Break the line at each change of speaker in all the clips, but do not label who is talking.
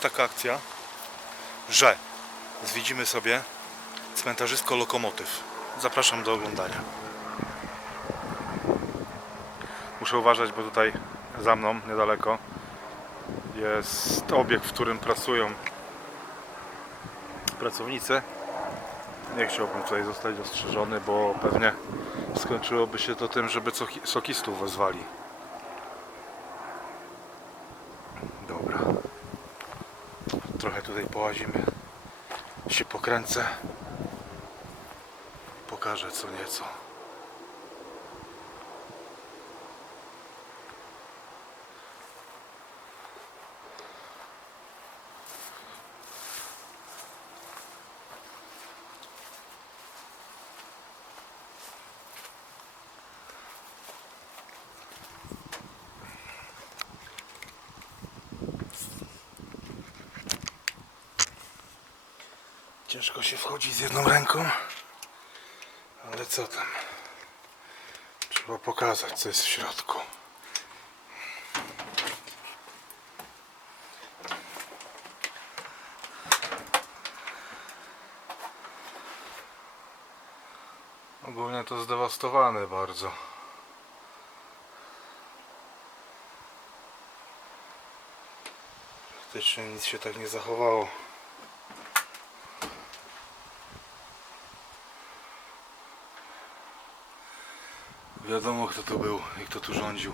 jest taka akcja, że zwiedzimy sobie cmentarzysko Lokomotyw. Zapraszam do oglądania. Muszę uważać, bo tutaj za mną, niedaleko, jest obiekt, w którym pracują pracownicy. Nie chciałbym tutaj zostać dostrzeżony, bo pewnie skończyłoby się to tym, żeby soki- sokistów wezwali. Dobra. Trochę tutaj połazimy. Się pokręcę. Pokażę co nieco. Ciężko się wchodzi z jedną ręką, ale co tam? Trzeba pokazać, co jest w środku. Ogólnie to zdewastowane bardzo. Praktycznie nic się tak nie zachowało. Wiadomo kto to był i kto tu rządził.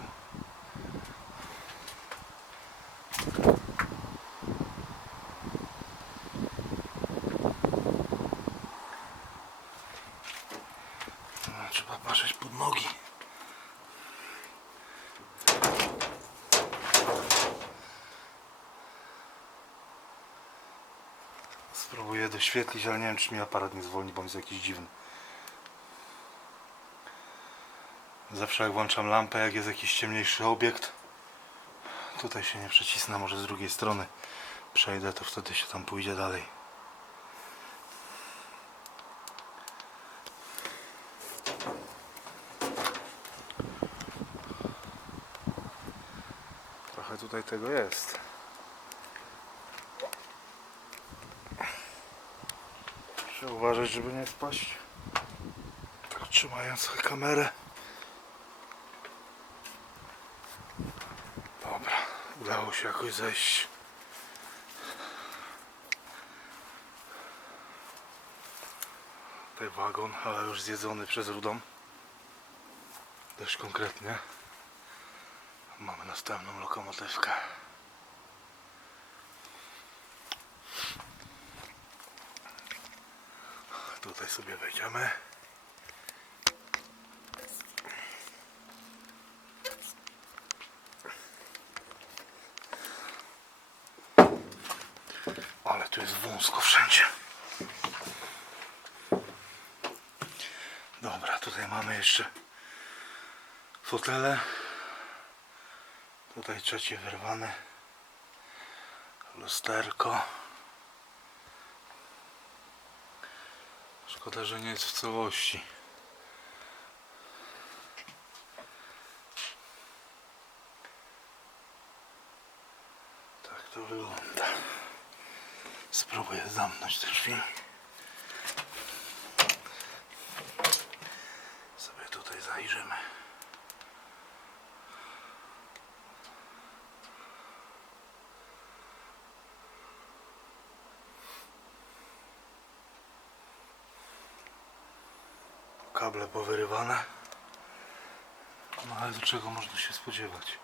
No, Trzeba patrzeć pod nogi. Spróbuję doświetlić, ale nie wiem czy mi aparat nie zwolni, bo jest jakiś dziwny. Zawsze jak włączam lampę, jak jest jakiś ciemniejszy obiekt, tutaj się nie przecisnę, może z drugiej strony przejdę, to wtedy się tam pójdzie dalej. Trochę tutaj tego jest. Muszę uważać, żeby nie wpaść. Tak trzymając kamerę. Dobra, się jakoś zejść. Tutaj wagon, ale już zjedzony przez rudą. Dość konkretnie. Mamy następną lokomotywkę. Tutaj sobie wejdziemy. Ale tu jest wąsko wszędzie. Dobra, tutaj mamy jeszcze fotele. Tutaj trzecie wyrwane. Lusterko. Szkoda, że nie jest w całości. Tak to wygląda. Spróbuję zamknąć te drzwi. Sobie tutaj zajrzymy. Kable powyrywane. No ale do czego można się spodziewać?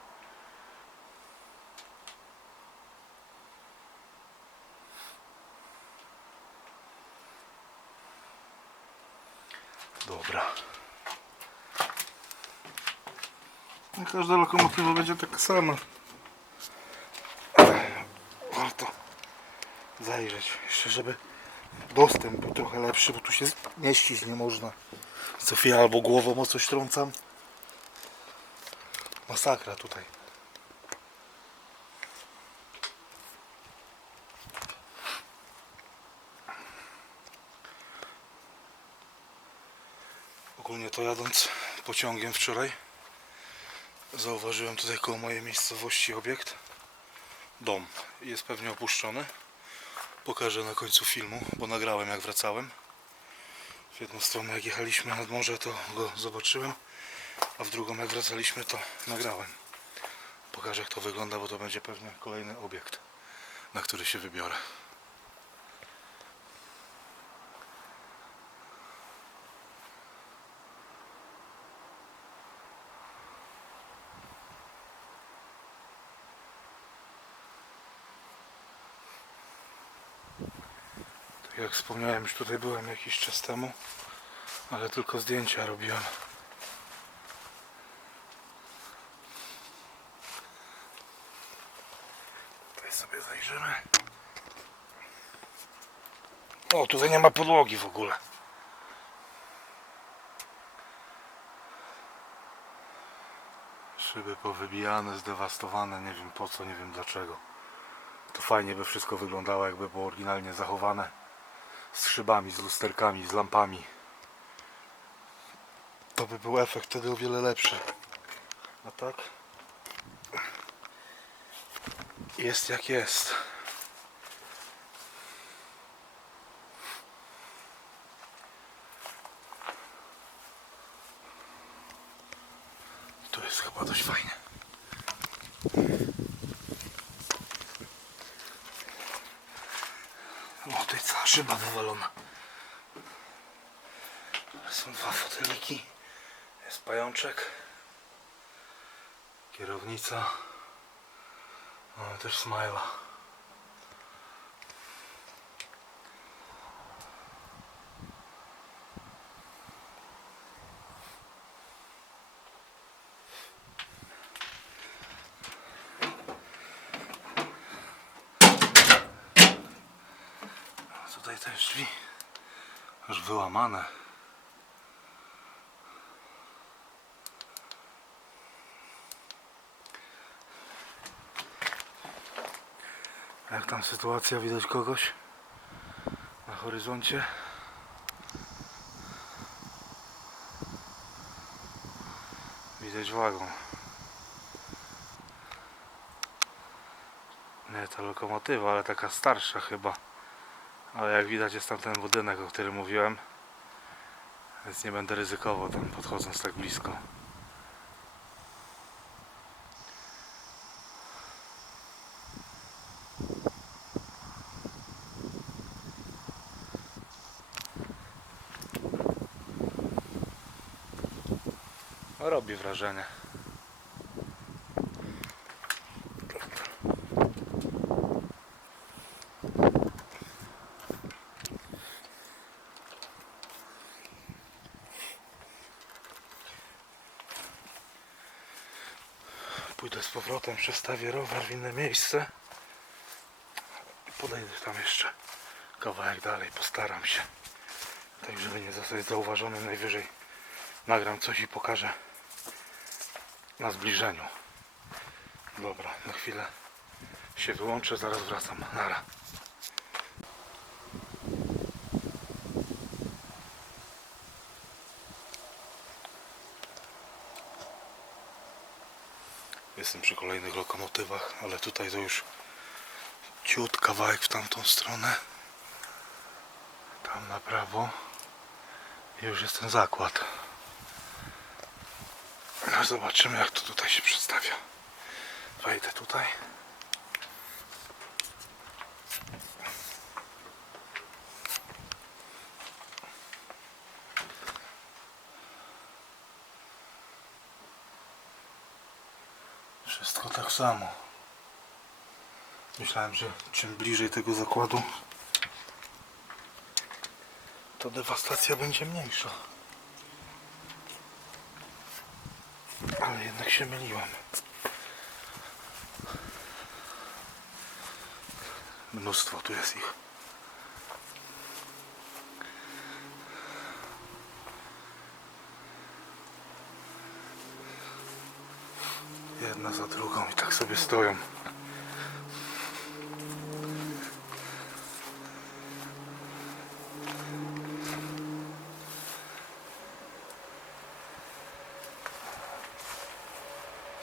Dobra. No, Każda lokomotywa będzie taka sama. Warto zajrzeć. Jeszcze żeby dostęp był trochę lepszy, bo tu się mieścić nie można. Chwilę albo głową o coś trącam. Masakra tutaj. Ogólnie to jadąc pociągiem wczoraj zauważyłem tutaj koło mojej miejscowości obiekt dom jest pewnie opuszczony. Pokażę na końcu filmu, bo nagrałem jak wracałem. W jedną stronę jak jechaliśmy nad morze to go zobaczyłem, a w drugą jak wracaliśmy to nagrałem. Pokażę jak to wygląda, bo to będzie pewnie kolejny obiekt, na który się wybiorę. Jak wspomniałem, już tutaj byłem jakiś czas temu, ale tylko zdjęcia robiłem. Tutaj sobie zajrzymy. O, tutaj nie ma podłogi w ogóle. Szyby powybijane, zdewastowane, nie wiem po co, nie wiem dlaczego. To fajnie by wszystko wyglądało, jakby było oryginalnie zachowane. Z szybami, z lusterkami, z lampami. To by był efekt wtedy o wiele lepszy. A tak? Jest jak jest. Tu jest chyba dość fajnie. O, tutaj cała szyba wywalona. Są dwa foteliki. Jest pajączek. Kierownica. Mamy też smajla. A Tutaj też drzwi aż wyłamane. Jak tam sytuacja? Widać kogoś na horyzoncie? Widać wagon. Nie, to lokomotywa, ale taka starsza chyba. Ale jak widać jest tam ten budynek, o którym mówiłem. Więc nie będę ryzykował tam podchodząc tak blisko. Robi wrażenie. Powrotem, przestawię rower w inne miejsce. I podejdę tam jeszcze kawałek dalej, postaram się. Tak, żeby nie zostać zauważonym najwyżej. Nagram coś i pokażę na zbliżeniu. Dobra, na chwilę się wyłączę, zaraz wracam. Nara. Jestem przy kolejnych lokomotywach, ale tutaj to już ciut kawałek w tamtą stronę. Tam na prawo. I już jest ten zakład. No zobaczymy jak to tutaj się przedstawia. Wejdę tutaj. Wszystko tak samo. Myślałem, że czym bliżej tego zakładu, to dewastacja będzie mniejsza. Ale jednak się myliłem. Mnóstwo tu jest ich. Jedna za drugą i tak sobie stoją.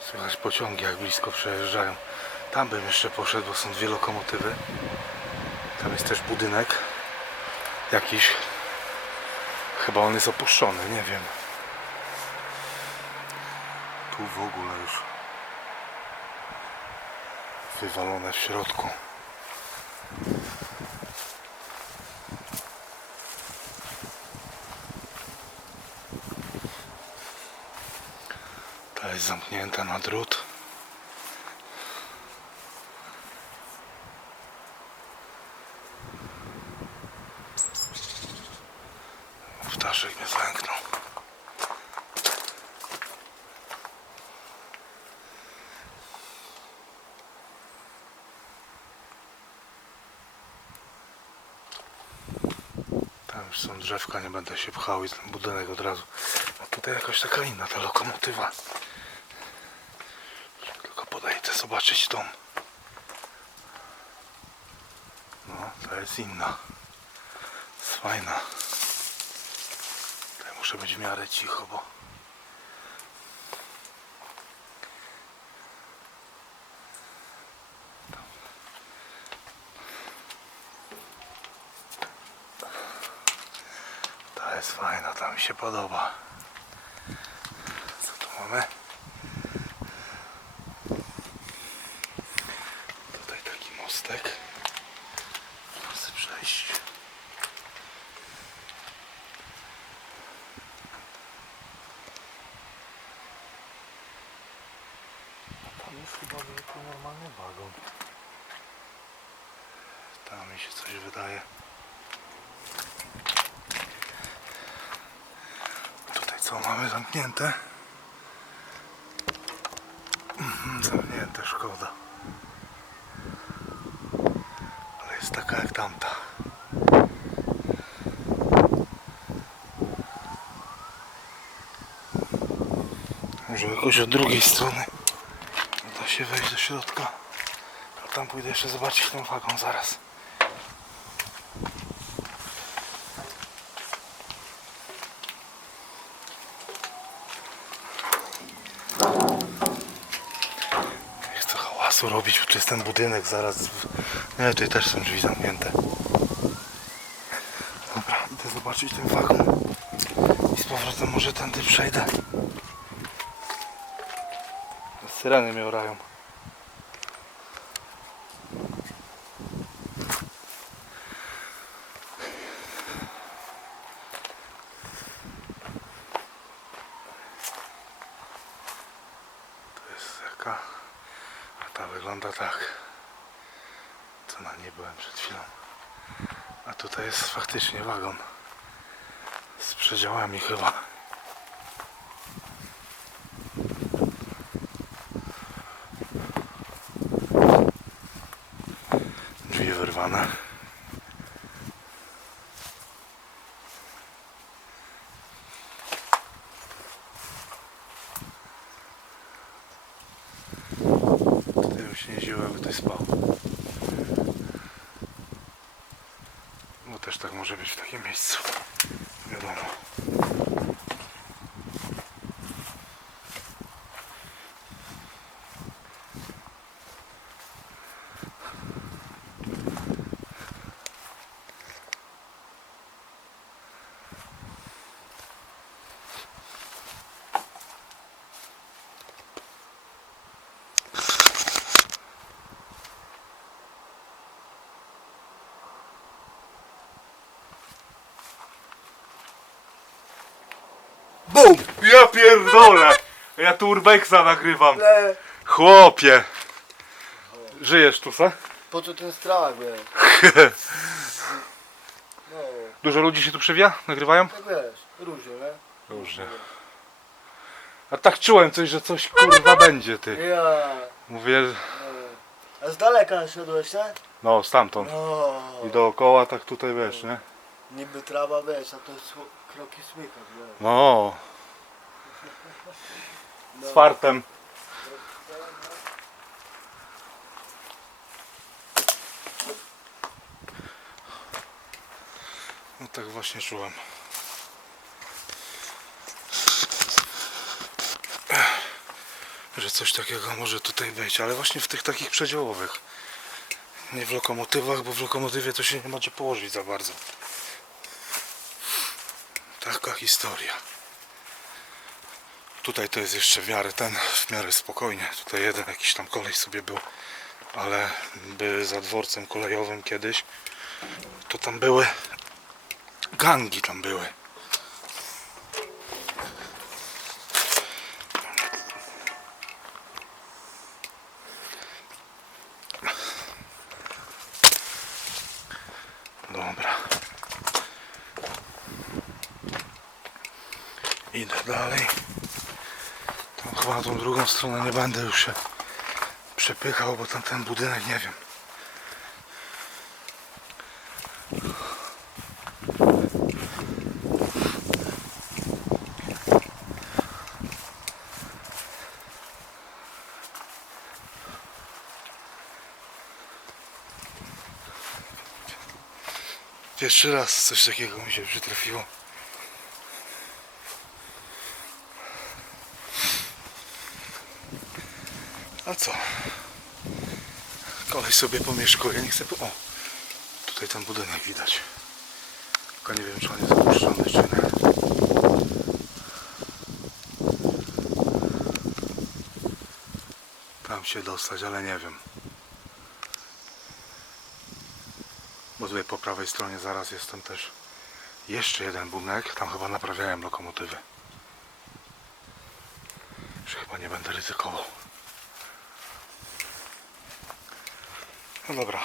Słychać pociągi jak blisko przejeżdżają. Tam bym jeszcze poszedł, bo są dwie lokomotywy. Tam jest też budynek jakiś. Chyba on jest opuszczony, nie wiem. Tu w ogóle już wywalone w środku. Ta jest zamknięta na drut. Ptaszek mnie zęknął. Tam już są drzewka, nie będę się pchał i ten budynek od razu. A tutaj jakaś taka inna ta lokomotywa. Tylko podejdę zobaczyć dom. No, to jest inna. Jest fajna. Tutaj muszę być w miarę cicho, bo... Ta jest fajna, ta mi się podoba. Co tu mamy? Tutaj taki mostek. Chcę przejść. A tam jest chyba zwykły normalny wagon. Tam mi się coś wydaje. Tutaj co mamy zamknięte? Mhm, Zamknięte, szkoda. Ale jest taka jak tamta. Może jakoś od drugiej strony da się wejść do środka. A tam pójdę jeszcze zobaczyć ten wagon zaraz. Nie chcę hałasu robić, bo tu jest ten budynek zaraz. Nie, tutaj też są drzwi zamknięte. Dobra, idę zobaczyć ten wagon. I z powrotem może tędy przejdę. Syreny mnie orają. To jest jaka... A ta wygląda tak. Co na nie byłem przed chwilą. A tutaj jest faktycznie wagon. Z przedziałami chyba. Drzwi wyrwane. Tutaj się nie jakby ktoś spał. Bo też tak może być w takim miejscu. Wiadomo. BUM! Ja pierdolę! Ja tu urbexa nagrywam.
Le,
Chłopie! Żyjesz tu, se?
po co ten strach, wiesz? No,
Dużo ludzi się tu przewija? Nagrywają?
tak wiesz, różnie, nie?
Różnie. A tak czułem coś, że coś kurwa będzie, ty.
Ja,
Mówię.
A z daleka szedłeś, nie?
no stamtąd.
No,
I dookoła tak tutaj wiesz, nie?
niby trawa, wiesz, a to jest sło- kroki wiesz.
No,
No.
z fartem. No tak właśnie czułem. że coś takiego może tutaj być, ale właśnie w tych takich przedziałowych. Nie w lokomotywach, bo w lokomotywie to się nie macie położyć za bardzo. Taka historia. Tutaj to jest jeszcze w miarę ten, w miarę spokojnie. Tutaj jeden jakiś tam koleś sobie był, ale by za dworcem kolejowym kiedyś, to tam były gangi tam były. Dobra. Idę dalej. Tam chyba tą drugą stronę nie będę już się przepychał, bo tam ten budynek nie wiem. Pierwszy raz coś takiego mi się przytrafiło. A co? Kolej sobie pomieszkuje, nie chcę... Po... O! Tutaj ten budynek widać. Tylko nie wiem, czy on jest opuszczony, czy nie. Tam się dostać, ale nie wiem. Bo tutaj po prawej stronie zaraz jest tam też jeszcze jeden budynek. Tam chyba naprawiałem lokomotywy. Już chyba nie będę ryzykował. No dobra,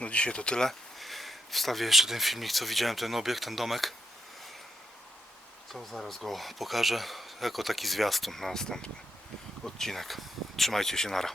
no dzisiaj to tyle. Wstawię jeszcze ten filmik, co widziałem, ten obiekt, ten domek. To zaraz go pokażę jako taki zwiastun na następny odcinek. Trzymajcie się, nara.